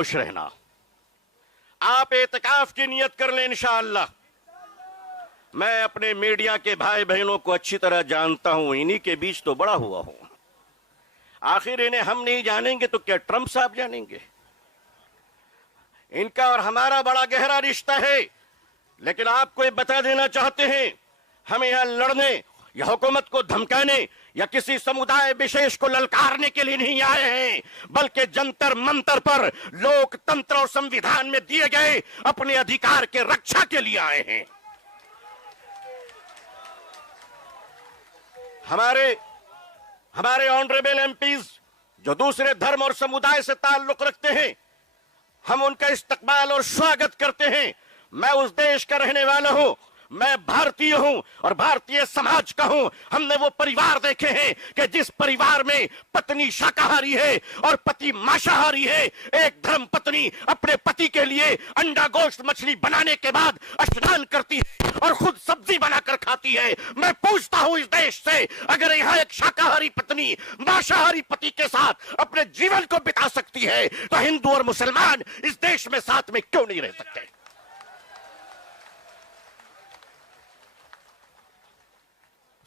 खुश रहना। आप एतकाफ की नियत कर लें इंशाअल्लाह। मैं अपने मीडिया के भाई बहनों को अच्छी तरह जानता हूं, इन्हीं के बीच तो बड़ा हुआ हूं। आखिर इन्हें हम नहीं जानेंगे तो क्या ट्रंप साहब जानेंगे? इनका और हमारा बड़ा गहरा रिश्ता है। लेकिन आपको ये बता देना चाहते हैं, हमें यहां लड़ने या हुकूमत को धमकाने या किसी समुदाय विशेष को ललकारने के लिए नहीं आए हैं, बल्कि जंतर मंतर पर लोकतंत्र और संविधान में दिए गए अपने अधिकार के रक्षा के लिए आए हैं। हमारे ऑनरेबल एमपीज जो दूसरे धर्म और समुदाय से ताल्लुक रखते हैं, हम उनका इस्तकबाल और स्वागत करते हैं। मैं उस देश का रहने वाला हूं, मैं भारतीय हूं और भारतीय समाज का हूं। हमने वो परिवार देखे हैं कि जिस परिवार में पत्नी शाकाहारी है और पति मांसाहारी है। एक धर्म पत्नी अपने पति के लिए अंडा गोश्त मछली बनाने के बाद स्नान करती है और खुद सब्जी बनाकर खाती है। मैं पूछता हूं इस देश से, अगर यहां एक शाकाहारी पत्नी मांसाहारी पति के साथ अपने जीवन को बिता सकती है तो हिंदू और मुसलमान इस देश में साथ में क्यों नहीं रह सकते?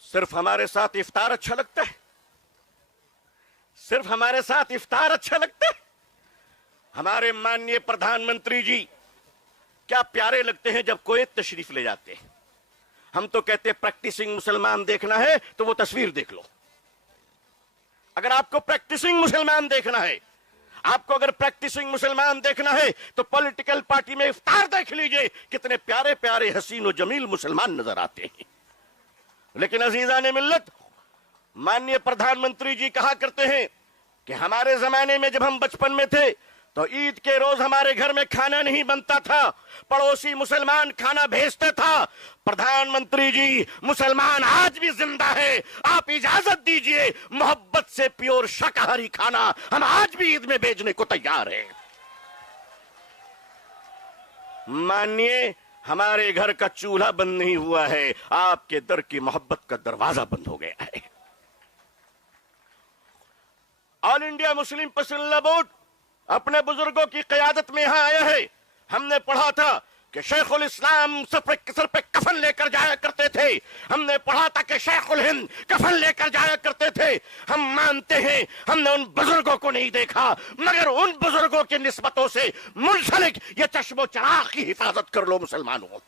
सिर्फ हमारे साथ इफ्तार अच्छा लगता है? सिर्फ हमारे साथ इफ्तार अच्छा लगता है? हमारे माननीय प्रधानमंत्री जी क्या प्यारे लगते हैं जब कुवैत तशरीफ ले जाते हैं। हम तो कहते हैं प्रैक्टिसिंग मुसलमान देखना है तो वो तस्वीर देख लो। अगर आपको प्रैक्टिसिंग मुसलमान देखना है, आपको अगर प्रैक्टिसिंग मुसलमान देखना है तो पॉलिटिकल पार्टी में इफ्तार देख लीजिए, कितने प्यारे प्यारे हसीन और जमील मुसलमान नजर आते हैं। लेकिन अजीजान मिल्लत, माननीय प्रधानमंत्री जी कहा करते हैं कि हमारे जमाने में जब हम बचपन में थे तो ईद के रोज हमारे घर में खाना नहीं बनता था, पड़ोसी मुसलमान खाना भेजते था। प्रधानमंत्री जी, मुसलमान आज भी जिंदा है। आप इजाजत दीजिए, मोहब्बत से प्योर शाकाहारी खाना हम आज भी ईद में भेजने को तैयार हैं। मानिए, हमारे घर का चूल्हा बंद नहीं हुआ है, आपके दर की मोहब्बत का दरवाजा बंद हो गया है। ऑल इंडिया मुस्लिम पसंदीदा बोर्ड अपने बुजुर्गों की क़यादत में यहां आया है। हमने पढ़ा था कि शेखुल इस्लाम सर पे कफन लेकर जाया करते थे। हमने पढ़ा था कि शेखुल हिंद कफन लेकर जाया करते थे। हम मानते हैं हमने उन बुजुर्गों को नहीं देखा, मगर उन बुजुर्गों की निस्बतों से मुंसलिक ये चश्मो चराग की हिफाजत कर लो मुसलमानों।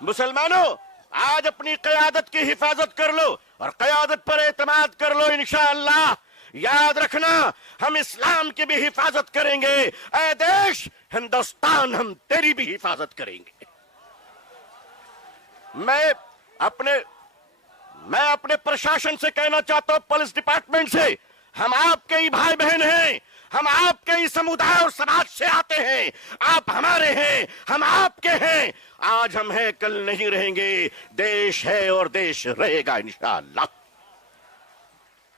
मुसलमानों, आज अपनी क़यादत की हिफाजत कर लो और क़यादत पर एतमाद कर लो। इंशाअल्लाह याद रखना, हम इस्लाम की भी हिफाजत करेंगे। ऐ देश हिंदुस्तान, हम तेरी भी हिफाजत करेंगे। मैं अपने प्रशासन से कहना चाहता हूं, पुलिस डिपार्टमेंट से, हम आपके ही भाई बहन हैं, हम आपके ही समुदाय और समाज से आते हैं। आप हमारे हैं, हम आपके हैं। आज हम हैं, कल नहीं रहेंगे। देश है और देश रहेगा इंशाअल्लाह।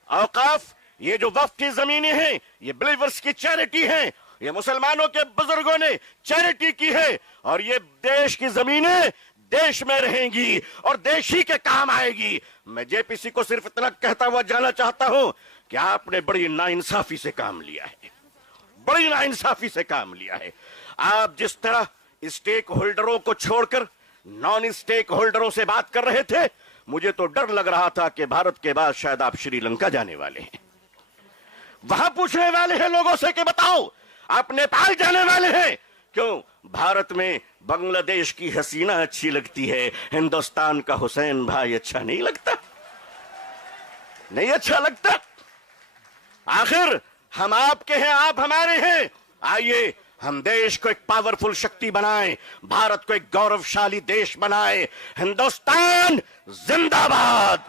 औकाफ, ये जो वक्फ की जमीनें हैं, ये बिलीवर्स की चैरिटी हैं। ये मुसलमानों के बुजुर्गों ने चैरिटी की है और ये देश की जमीनें देश में रहेंगी और देश ही के काम आएगी। मैं जेपीसी को सिर्फ इतना कहता हुआ जाना चाहता हूं कि आपने बड़ी नाइंसाफी से काम लिया है, बड़ी नाइंसाफी से काम लिया है। आप जिस तरह स्टेक होल्डरों को छोड़कर नॉन स्टेक होल्डरों से बात कर रहे थे, मुझे तो डर लग रहा था कि भारत के बाद शायद आप श्रीलंका जाने वाले हैं। वहां पूछने वाले हैं लोगों से कि बताओ आप नेपाल जाने वाले हैं क्यों? भारत में बांग्लादेश की हसीना अच्छी लगती है, हिंदुस्तान का हुसैन भाई अच्छा नहीं लगता? नहीं अच्छा लगता? आखिर हम आपके हैं, आप हमारे हैं। आइए हम देश को एक पावरफुल शक्ति बनाएं, भारत को एक गौरवशाली देश बनाएं। हिंदुस्तान जिंदाबाद,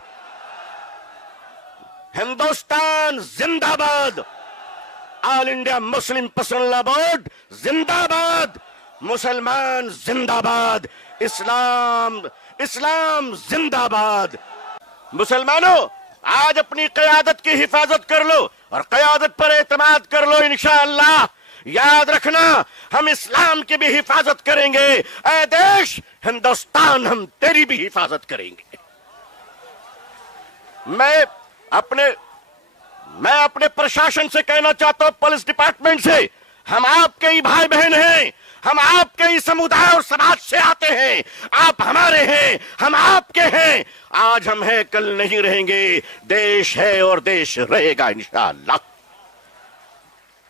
हिंदुस्तान जिंदाबाद, ऑल इंडिया मुस्लिम पसंदीदा बोर्ड जिंदाबाद, मुसलमान जिंदाबाद, इस्लाम इस्लाम जिंदाबाद। मुसलमानों, आज अपनी क़यादत की हिफाजत कर लो और क़यादत पर एतमाद कर लो इंशाअल्लाह। याद रखना, हम इस्लाम की भी हिफाजत करेंगे। ऐ देश हिंदुस्तान, हम तेरी भी हिफाजत करेंगे। मैं अपने प्रशासन से कहना चाहता हूं, पुलिस डिपार्टमेंट से, हम आपके ही भाई बहन हैं, हम आपके ही समुदाय और समाज से आते हैं, आप हमारे हैं, हम आपके हैं। आज हम हैं, कल नहीं रहेंगे। देश है और देश रहेगा इंशाअल्लाह।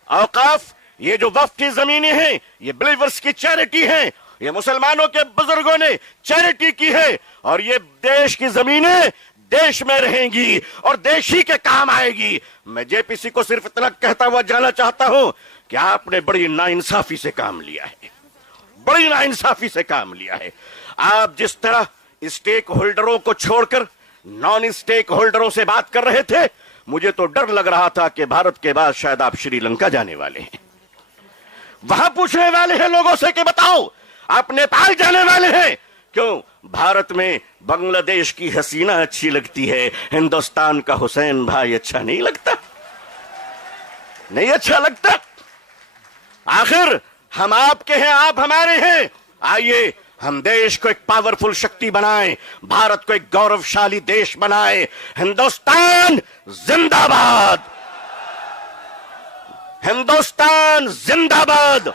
औकाफ, ये जो वक्फ की जमीनें हैं, ये बिलीवर्स की चैरिटी है, ये मुसलमानों के बुजुर्गों ने चैरिटी की है, और ये देश की जमीनें देश में रहेंगी और देश ही के काम आएगी। मैं जेपीसी को सिर्फ इतना कहता हुआ जाना चाहता हूं कि आपने बड़ी नाइंसाफी से काम लिया है, बड़ी नाइंसाफी से काम लिया है। आप जिस तरह स्टेक होल्डरों को छोड़कर नॉन स्टेक होल्डरों से बात कर रहे थे, मुझे तो डर लग रहा था कि भारत के बाद शायद आप श्रीलंका जाने वाले हैं। वहां पूछने वाले हैं लोगों से कि बताओ आप नेपाल जाने वाले हैं क्यों? भारत में बांग्लादेश की हसीना अच्छी लगती है, हिंदुस्तान का हुसैन भाई अच्छा नहीं लगता? नहीं अच्छा लगता? आखिर हम आपके हैं, आप हमारे हैं। आइए हम देश को एक पावरफुल शक्ति बनाएं, भारत को एक गौरवशाली देश बनाएं। हिंदुस्तान जिंदाबाद, हिंदुस्तान जिंदाबाद,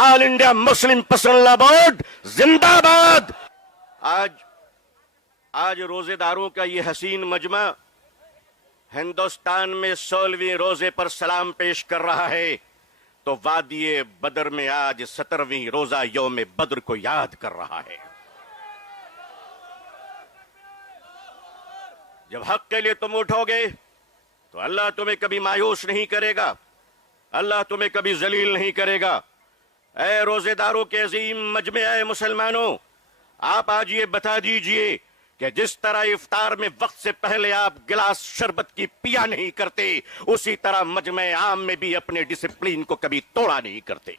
all India Muslim personal law board जिंदाबाद। आज रोजेदारों का ये हसीन मजमा हिंदुस्तान में 16वीं रोजे पर सलाम पेश कर रहा है, तो वादिये बदर में आज 17वीं रोजा यौम बद्र को याद कर रहा है। जब हक के लिए तुम उठोगे तो अल्लाह तुम्हें कभी मायूस नहीं करेगा, अल्लाह तुम्हें कभी जलील नहीं करेगा। ऐ रोजेदारों के अजीम मजमे, ऐ मुसलमानों, आप आज ये बता दीजिए कि जिस तरह इफ्तार में वक्त से पहले आप गिलास शरबत की पिया नहीं करते, उसी तरह मजमे आम में भी अपने डिसिप्लिन को कभी तोड़ा नहीं करते।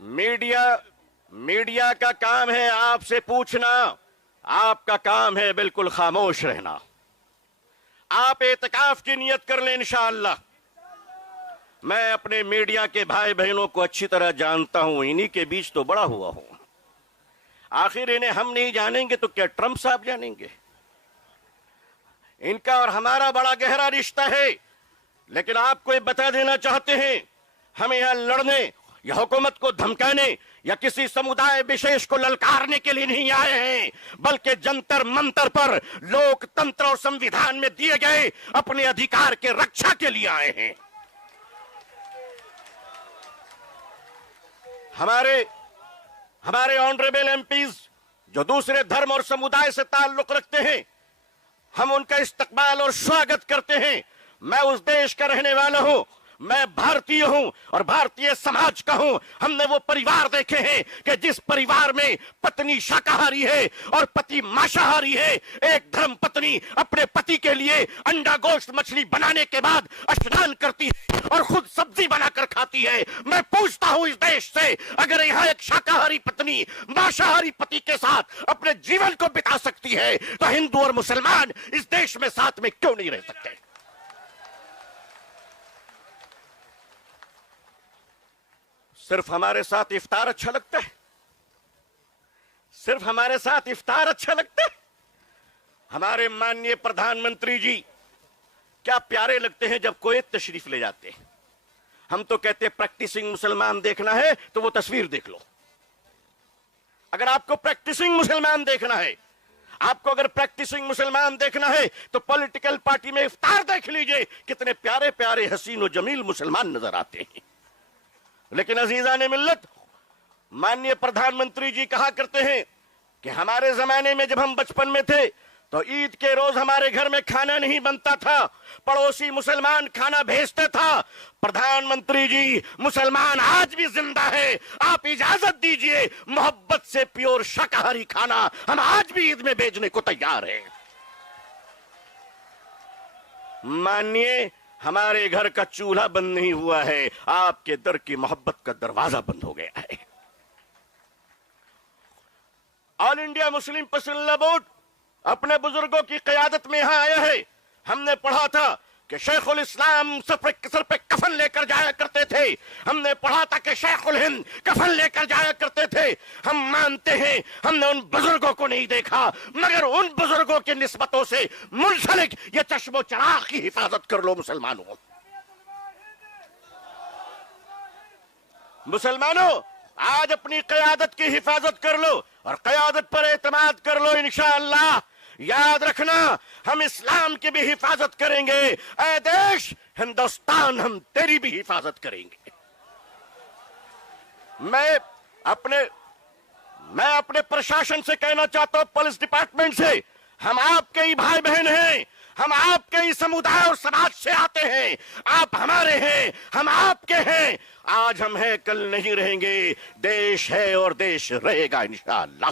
मीडिया का काम है आपसे पूछना, आपका काम है बिल्कुल खामोश रहना। आप एतकाफ की नियत कर लें इंशाअल्लाह। मैं अपने मीडिया के भाई बहनों को अच्छी तरह जानता हूं, इन्हीं के बीच तो बड़ा हुआ हूं। आखिर इन्हें हम नहीं जानेंगे तो क्या ट्रंप साहब जानेंगे? इनका और हमारा बड़ा गहरा रिश्ता है। लेकिन आपको ये बता देना चाहते हैं, हम यहां लड़ने या हुकूमत को धमकाने या किसी समुदाय विशेष को ललकारने के लिए नहीं आए हैं, बल्कि जंतर मंतर पर लोकतंत्र और संविधान में दिए गए अपने अधिकार के रक्षा के लिए आए हैं। हमारे ऑनरेबल एमपीज जो दूसरे धर्म और समुदाय से ताल्लुक रखते हैं, हम उनका इस्तकबाल और स्वागत करते हैं। मैं उस देश का रहने वाला हूं, मैं भारतीय हूं और भारतीय समाज का हूं। हमने वो परिवार देखे हैं कि जिस परिवार में पत्नी शाकाहारी है और पति मांसाहारी है। एक धर्म पत्नी अपने पति के लिए अंडा गोश्त मछली बनाने के बाद स्नान करती है और खुद सब्जी बनाकर खाती है। मैं पूछता हूं इस देश से, अगर यहां एक शाकाहारी पत्नी मांसाहारी पति के साथ अपने जीवन को बिता सकती है, तो हिंदू और मुसलमान इस देश में साथ में क्यों नहीं रह सकते? सिर्फ हमारे साथ इफ्तार अच्छा लगता है? सिर्फ हमारे साथ इफ्तार अच्छा लगता है? हमारे माननीय प्रधानमंत्री जी क्या प्यारे लगते हैं जब कोई तशरीफ ले जाते हैं। हम तो कहते हैं प्रैक्टिसिंग मुसलमान देखना है तो वो तस्वीर देख लो। अगर आपको प्रैक्टिसिंग मुसलमान देखना है, आपको अगर प्रैक्टिसिंग मुसलमान देखना है तो पॉलिटिकल पार्टी में इफ्तार देख लीजिए, कितने प्यारे प्यारे हसीन और जमील मुसलमान नजर आते हैं। लेकिन अजीजान मिल्लत, माननीय प्रधानमंत्री जी कहा करते हैं कि हमारे जमाने में जब हम बचपन में थे तो ईद के रोज हमारे घर में खाना नहीं बनता था, पड़ोसी मुसलमान खाना भेजता था। प्रधानमंत्री जी, मुसलमान आज भी जिंदा है, आप इजाजत दीजिए, मोहब्बत से प्योर शाकाहारी खाना हम आज भी ईद में भेजने को तैयार हैं। मानिए, हमारे घर का चूल्हा बंद नहीं हुआ है, आपके दर की मोहब्बत का दरवाजा बंद हो गया है। All India Muslim personal law board अपने बुजुर्गों की क़यादत में यहां आया है। हमने पढ़ा था कि शेखुल इस्लाम सर पे कफन लेकर जाया करते थे। हमने पढ़ा था कि शेखुल हिंद कफन लेकर जाया करते थे। हम मानते हैं हमने उन बुजुर्गों को नहीं देखा, मगर उन बुजुर्गों की निस्बतों से मुंसलिक ये चश्मो चराग की हिफाजत कर लो मुसलमानों। मुसलमानों, आज अपनी क़यादत की हिफाजत कर लो और क़यादत पर एतमाद कर लो। इंशाअल्लाह याद रखना, हम इस्लाम की भी हिफाजत करेंगे। ऐ देश हिंदुस्तान, हम तेरी भी हिफाजत करेंगे। मैं अपने प्रशासन से कहना चाहता हूं, पुलिस डिपार्टमेंट से, हम आपके ही भाई बहन हैं, हम आपके ही समुदाय और समाज से आते हैं। आप हमारे हैं, हम आपके हैं। आज हम हैं, कल नहीं रहेंगे। देश है और देश रहेगा इंशाअल्लाह।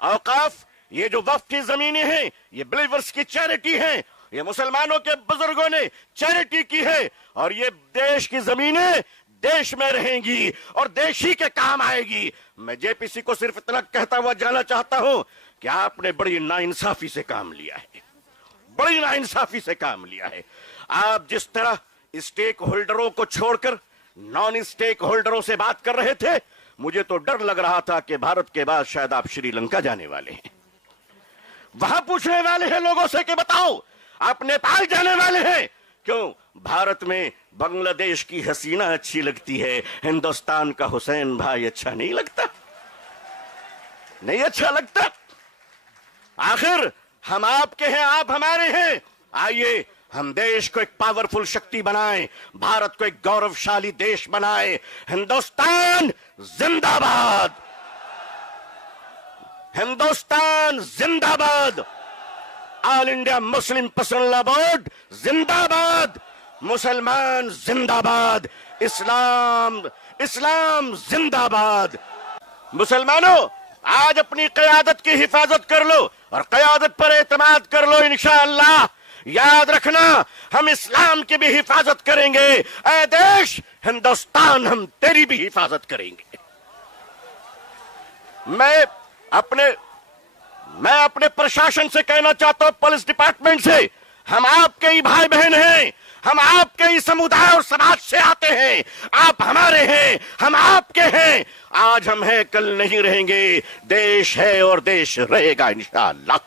औकाफ, ये जो वक्फ की जमीनें हैं, ये बिलीवर्स की चैरिटी है। ये मुसलमानों के बुजुर्गों ने चैरिटी की है और ये देश की जमीनें देश में रहेंगी और देश ही के काम आएगी। मैं जेपीसी को सिर्फ इतना कहता हुआ जाना चाहता हूं कि आपने बड़ी नाइंसाफी से काम लिया है, बड़ी नाइंसाफी से काम लिया है। आप जिस तरह स्टेक होल्डरों को छोड़कर नॉन स्टेक होल्डरों से बात कर रहे थे, मुझे तो डर लग रहा था कि भारत के बाद शायद आप श्रीलंका जाने वाले हैं। वहां पूछने वाले हैं लोगों से कि बताओ आप नेपाल जाने वाले हैं क्यों? भारत में बांग्लादेश की हसीना अच्छी लगती है, हिंदुस्तान का हुसैन भाई अच्छा नहीं लगता? नहीं अच्छा लगता? आखिर हम आपके हैं, आप हमारे हैं। आइए हम देश को एक पावरफुल शक्ति बनाएं, भारत को एक गौरवशाली देश बनाएं। हिंदुस्तान जिंदाबाद, हिंदुस्तान जिंदाबाद, all India Muslim personal board जिंदाबाद, मुसलमान जिंदाबाद, इस्लाम जिंदाबाद। मुसलमानों, आज अपनी क़यादत की हिफाजत कर लो और क़यादत पर एतमाद कर लो इंशाअल्लाह। याद रखना, हम इस्लाम की भी हिफाजत करेंगे। ऐ देश हिंदुस्तान, हम तेरी भी हिफाजत करेंगे। मैं अपने प्रशासन से कहना चाहता हूं, पुलिस डिपार्टमेंट से, हम आपके ही भाई बहन हैं, हम आपके ही समुदाय और समाज से आते हैं। आप हमारे हैं, हम आपके हैं। आज हम हैं, कल नहीं रहेंगे। देश है और देश रहेगा इंशाअल्लाह।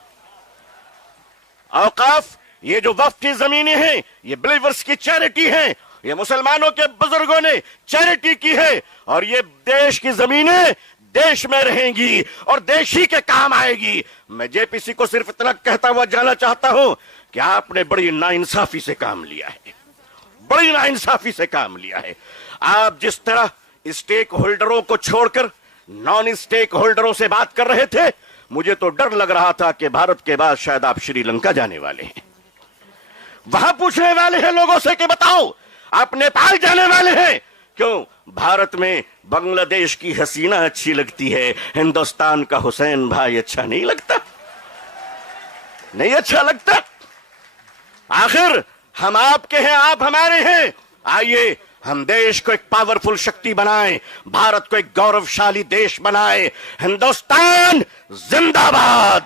औकाफ, ये जो वक्फ की जमीनें हैं, ये बिलीवर्स की चैरिटी है। ये मुसलमानों के बुजुर्गों ने चैरिटी की है और ये देश की जमीनें देश में रहेंगी और देश ही के काम आएगी। मैं जेपीसी को सिर्फ इतना कहता हुआ जाना चाहता हूं कि आपने बड़ी नाइंसाफी से काम लिया है, बड़ी नाइंसाफी से काम लिया है। आप जिस तरह स्टेक होल्डरों को छोड़कर नॉन स्टेक होल्डरों से बात कर रहे थे, मुझे तो डर लग रहा था कि भारत के बाद शायद आप श्रीलंका जाने वाले हैं। वहां पूछने वाले हैं लोगों से कि बताओ आप नेपाल जाने वाले हैं क्यों? भारत में बांग्लादेश की हसीना अच्छी लगती है, हिंदुस्तान का हुसैन भाई अच्छा नहीं लगता? नहीं अच्छा लगता? आखिर हम आपके हैं, आप हमारे हैं। आइए हम देश को एक पावरफुल शक्ति बनाएं, भारत को एक गौरवशाली देश बनाएं। हिंदुस्तान जिंदाबाद,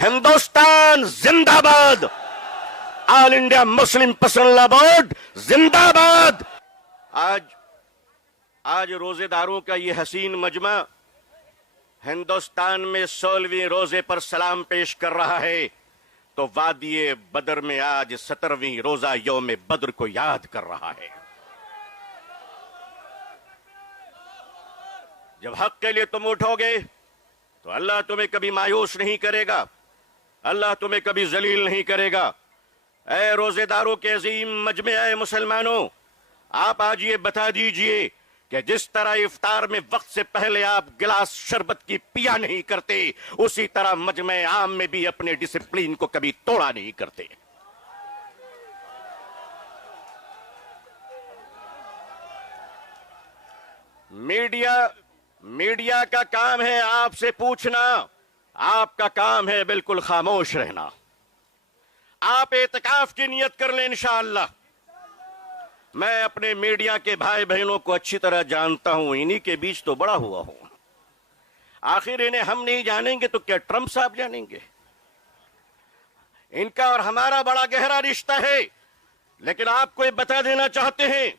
हिंदुस्तान जिंदाबाद, all India Muslim personal board जिंदाबाद। आज रोजेदारों का ये हसीन मजमा हिंदुस्तान में 16वें रोजे पर सलाम पेश कर रहा है, तो वादिये बदर में आज 17वीं रोजा यौम बद्र को याद कर रहा है। जब हक के लिए तुम उठोगे तो अल्लाह तुम्हें कभी मायूस नहीं करेगा, अल्लाह तुम्हें कभी जलील नहीं करेगा। ऐ रोजेदारों के अजीम मजमे, ऐ मुसलमानों, आप आज ये बता दीजिए कि जिस तरह इफ्तार में वक्त से पहले आप गिलास शरबत की पिया नहीं करते, उसी तरह मजमे आम में भी अपने डिसिप्लिन को कभी तोड़ा नहीं करते। मीडिया का काम है आपसे पूछना, आपका काम है बिल्कुल खामोश रहना। आप एतकाफ की नियत कर लें इंशाअल्लाह। मैं अपने मीडिया के भाई बहनों को अच्छी तरह जानता हूं, इन्हीं के बीच तो बड़ा हुआ हूं। आखिर इन्हें हम नहीं जानेंगे तो क्या ट्रंप साहब जानेंगे? इनका और हमारा बड़ा गहरा रिश्ता है, लेकिन आपको ये बता देना चाहते हैं,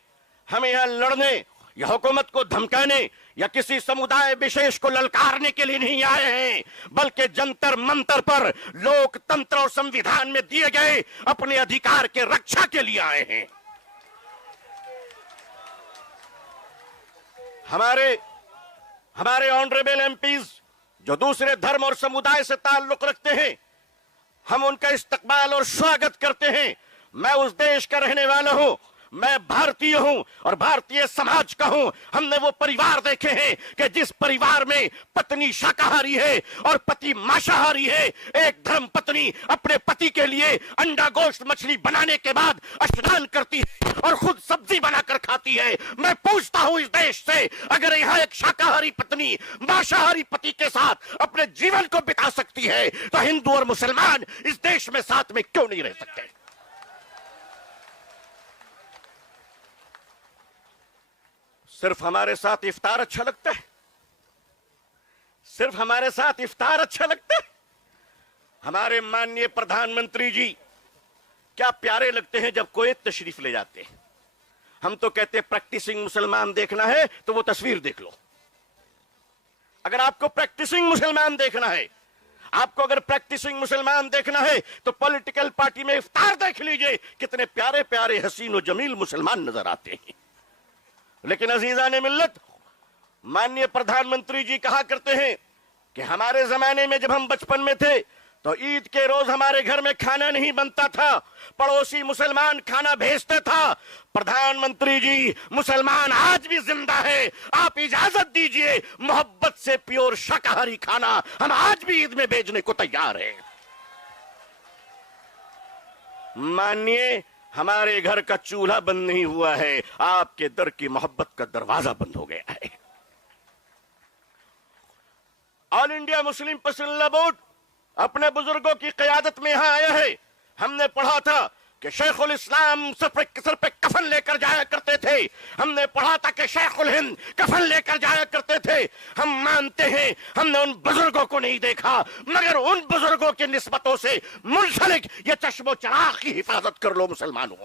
हमें यहां लड़ने या हुकूमत को धमकाने या किसी समुदाय विशेष को ललकारने के लिए नहीं आए हैं, बल्कि जंतर मंतर पर लोकतंत्र और संविधान में दिए गए अपने अधिकार के रक्षा के लिए आए हैं। हमारे ऑनरेबल एमपीज जो दूसरे धर्म और समुदाय से ताल्लुक रखते हैं, हम उनका इस्तकबाल और स्वागत करते हैं। मैं उस देश का रहने वाला हूं, मैं भारतीय हूं और भारतीय समाज का हूं। हमने वो परिवार देखे हैं कि जिस परिवार में पत्नी शाकाहारी है और पति मांसाहारी है, एक धर्म पत्नी अपने पति के लिए अंडा गोश्त मछली बनाने के बाद स्नान करती है और खुद सब्जी बनाकर खाती है। मैं पूछता हूं इस देश से, अगर यहां एक शाकाहारी पत्नी मांसाहारी पति के साथ अपने जीवन को बिता सकती है, तो हिंदू और मुसलमान इस देश में साथ में क्यों नहीं रह सकते? सिर्फ हमारे साथ इफ्तार अच्छा लगता है? सिर्फ हमारे साथ इफ्तार अच्छा लगता है? हमारे माननीय प्रधानमंत्री जी क्या प्यारे लगते हैं जब कोई तशरीफ ले जाते हैं। हम तो कहते हैं प्रैक्टिसिंग मुसलमान देखना है तो वो तस्वीर देख लो। अगर आपको प्रैक्टिसिंग मुसलमान देखना है, आपको अगर प्रैक्टिसिंग मुसलमान देखना है तो पॉलिटिकल पार्टी में इफ्तार देख लीजिए, कितने प्यारे प्यारे हसीन और जमील मुसलमान नजर आते हैं। लेकिन अजीजा ने मिल्लत, माननीय प्रधानमंत्री जी कहा करते हैं कि हमारे जमाने में जब हम बचपन में थे तो ईद के रोज हमारे घर में खाना नहीं बनता था, पड़ोसी मुसलमान खाना भेजते था। प्रधानमंत्री जी, मुसलमान आज भी जिंदा है, आप इजाजत दीजिए, मोहब्बत से प्योर शाकाहारी खाना हम आज भी ईद में भेजने को तैयार हैं। मानिए, हमारे घर का चूल्हा बंद नहीं हुआ है, आपके दर की मोहब्बत का दरवाजा बंद हो गया है। All India Muslim personal board अपने बुजुर्गों की क़यादत में यहां आया है। हमने पढ़ा था कि शेखुल इस्लाम सर पे कफन लेकर जाया करते थे। हमने पढ़ा था कि शेखुल हिंद कफन लेकर जाया करते थे। हम मानते हैं हमने उन बुजुर्गों को नहीं देखा, मगर उन बुजुर्गों की निस्बतों से मुंसलिक ये चश्मो चराग की हिफाजत कर लो मुसलमानों।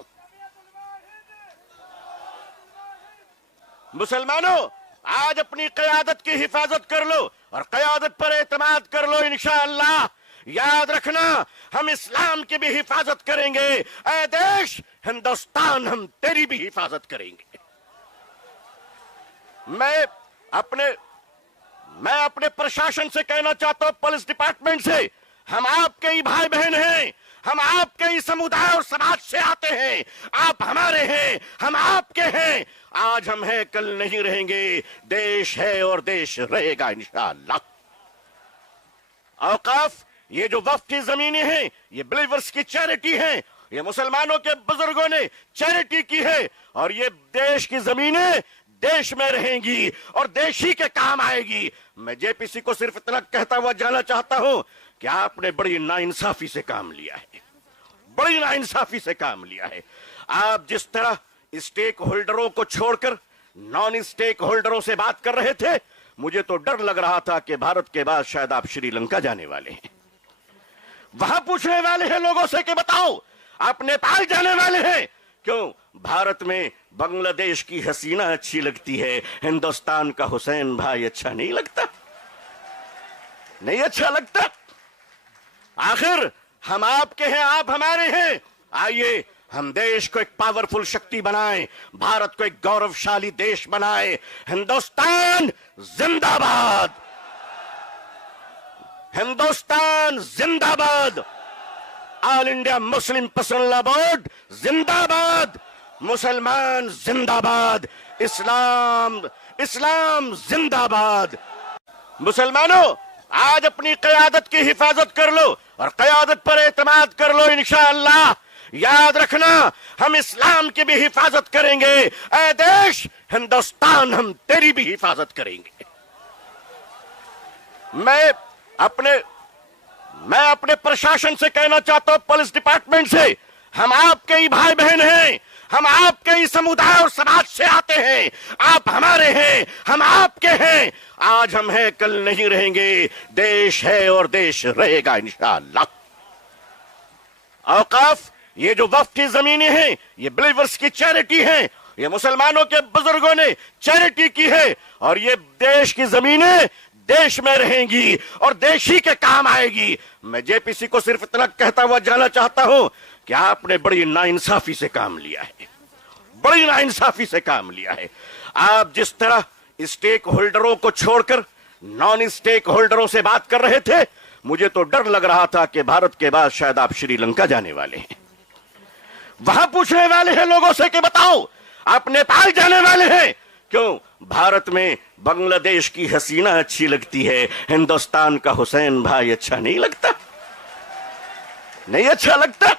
मुसलमानों, आज अपनी क़यादत की हिफाजत कर लो और क़यादत पर एतमाद कर लो। इंशाअल्लाह याद रखना, हम इस्लाम की भी हिफाजत करेंगे। ऐ देश हिंदुस्तान, हम तेरी भी हिफाजत करेंगे। मैं अपने प्रशासन से कहना चाहता हूं, पुलिस डिपार्टमेंट से, हम आपके ही भाई बहन हैं, हम आपके ही समुदाय और समाज से आते हैं। आप हमारे हैं, हम आपके हैं। आज हम हैं, कल नहीं रहेंगे। देश है और देश रहेगा इंशाअल्लाह। औकाफ, ये जो वक्फ की जमीनें हैं, ये बिलीवर्स की चैरिटी है। ये मुसलमानों के बुजुर्गों ने चैरिटी की है और ये देश की जमीनें देश में रहेंगी और देश ही के काम आएगी। मैं जेपीसी को सिर्फ इतना कहता हुआ जाना चाहता हूं कि आपने बड़ी नाइंसाफी से काम लिया है, बड़ी नाइंसाफी से काम लिया है। आप जिस तरह स्टेक होल्डरों को छोड़कर नॉन स्टेक होल्डरों से बात कर रहे थे, मुझे तो डर लग रहा था कि भारत के बाद शायद आप श्रीलंका जाने वाले हैं। वहां पूछने वाले हैं लोगों से कि बताओ आप नेपाल जाने वाले हैं क्यों? भारत में बांग्लादेश की हसीना अच्छी लगती है, हिंदुस्तान का हुसैन भाई अच्छा नहीं लगता? नहीं अच्छा लगता? आखिर हम आपके हैं, आप हमारे हैं। आइए हम देश को एक पावरफुल शक्ति बनाएं, भारत को एक गौरवशाली देश बनाएं। हिंदुस्तान जिंदाबाद, हिंदुस्तान जिंदाबाद, all India Muslim personal board जिंदाबाद, मुसलमान जिंदाबाद, इस्लाम इस्लाम जिंदाबाद। मुसलमानों, आज अपनी क़यादत की हिफाजत कर लो और क़यादत पर एतमाद कर लो। इंशाअल्लाह याद रखना, हम इस्लाम की भी हिफाजत करेंगे। ऐ देश हिंदुस्तान, हम तेरी भी हिफाजत करेंगे। मैं अपने प्रशासन से कहना चाहता हूं, पुलिस डिपार्टमेंट से, हम आपके ही भाई बहन हैं, हम आपके ही समुदाय और समाज से आते हैं। आप हमारे हैं, हम आपके हैं। आज हम हैं, कल नहीं रहेंगे। देश है और देश रहेगा इंशाअल्लाह। औकाफ, ये जो वक्फ की जमीनें हैं, ये बिलीवर्स की चैरिटी हैं। ये मुसलमानों के बुजुर्गों ने चैरिटी की है, और ये देश की जमीनें देश में रहेंगी और देश ही के काम आएगी। मैं जेपीसी को सिर्फ इतना कहता हुआ जाना चाहता हूं कि आपने बड़ी नाइंसाफी से काम लिया है, बड़ी नाइंसाफी से काम लिया है। आप जिस तरह स्टेक होल्डरों को छोड़कर नॉन स्टेक होल्डरों से बात कर रहे थे, मुझे तो डर लग रहा था कि भारत के बाद शायद आप श्रीलंका जाने वाले हैं। वहां पूछने वाले हैं लोगों से कि बताओ आप नेपाल जाने वाले हैं क्यों? भारत में बांग्लादेश की हसीना अच्छी लगती है, हिंदुस्तान का हुसैन भाई अच्छा नहीं लगता? नहीं अच्छा लगता?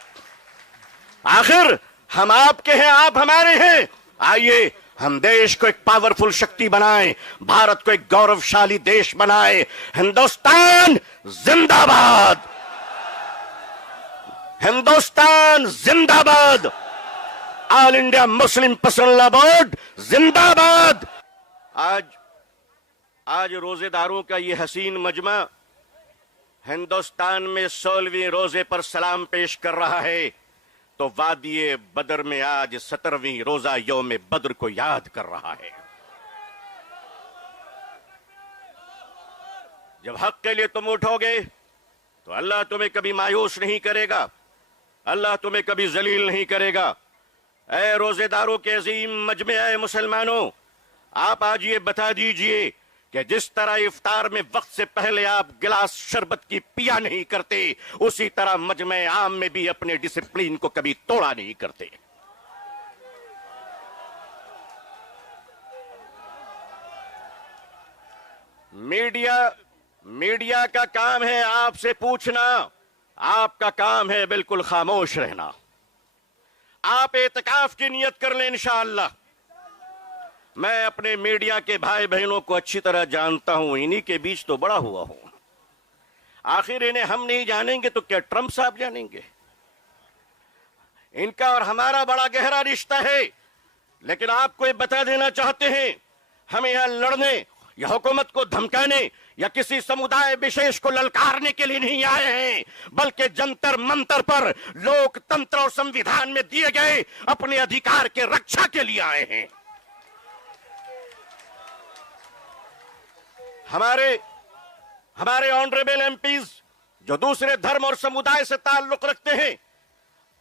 आखिर हम आपके हैं, आप हमारे हैं। आइए हम देश को एक पावरफुल शक्ति बनाएं, भारत को एक गौरवशाली देश बनाएं। हिंदुस्तान जिंदाबाद, हिंदुस्तान जिंदाबाद, all India Muslim personal law board जिंदाबाद। आज रोजेदारों का ये हसीन मजमा हिंदुस्तान में 16वीं रोजे पर सलाम पेश कर रहा है, तो वादिये बदर में आज 17वीं रोजा यौम बद्र को याद कर रहा है। जब हक के लिए तुम उठोगे तो अल्लाह तुम्हें कभी मायूस नहीं करेगा, अल्लाह तुम्हें कभी जलील नहीं करेगा। ऐ रोजेदारों के अजीम मजमे, ऐ मुसलमानों, आप आज ये बता दीजिए कि जिस तरह इफ्तार में वक्त से पहले आप गिलास शरबत की पिया नहीं करते, उसी तरह मजमे आम में भी अपने डिसिप्लिन को कभी तोड़ा नहीं करते। मीडिया का काम है आपसे पूछना, आपका काम है बिल्कुल खामोश रहना। आप एतकाफ की नियत कर लें इंशाअल्लाह। मैं अपने मीडिया के भाई बहनों को अच्छी तरह जानता हूं, इन्हीं के बीच तो बड़ा हुआ हूं। आखिर इन्हें हम नहीं जानेंगे तो क्या ट्रंप साहब जानेंगे? इनका और हमारा बड़ा गहरा रिश्ता है। लेकिन आपको ये बता देना चाहते हैं, हमें यहां लड़ने या हुकूमत को धमकाने या किसी समुदाय विशेष को ललकारने के लिए नहीं आए हैं, बल्कि जंतर मंतर पर लोकतंत्र और संविधान में दिए गए अपने अधिकार के रक्षा के लिए आए हैं। हमारे ऑनरेबल एमपीज जो दूसरे धर्म और समुदाय से ताल्लुक रखते हैं,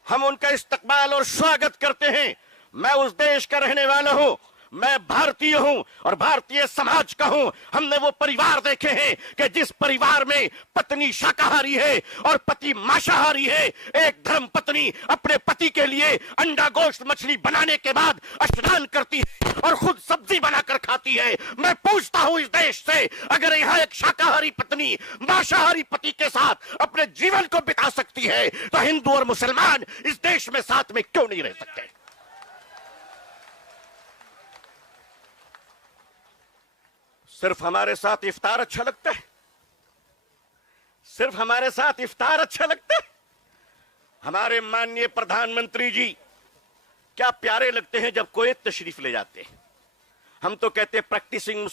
हम उनका इस्तकबाल और स्वागत करते हैं। मैं उस देश का रहने वाला हूं, मैं भारतीय हूं और भारतीय समाज का हूं। हमने वो परिवार देखे हैं कि जिस परिवार में पत्नी शाकाहारी है और पति मांसाहारी है, एक धर्म पत्नी अपने पति के लिए अंडा गोश्त मछली बनाने के बाद स्नान करती है और खुद सब्जी बनाकर खाती है। मैं पूछता हूं इस देश से, अगर यहां एक शाकाहारी पत्नी मांसाहारी पति के साथ अपने जीवन को बिता सकती है, तो हिंदू और मुसलमान इस देश में साथ में क्यों नहीं रह सकते? सिर्फ हमारे साथ इफ्तार अच्छा लगता है? सिर्फ हमारे साथ इफ्तार अच्छा लगता है? हमारे माननीय प्रधानमंत्री जी क्या प्यारे लगते हैं जब कोई तशरीफ ले जाते हैं। हम तो कहते हैं प्रैक्टिसिंग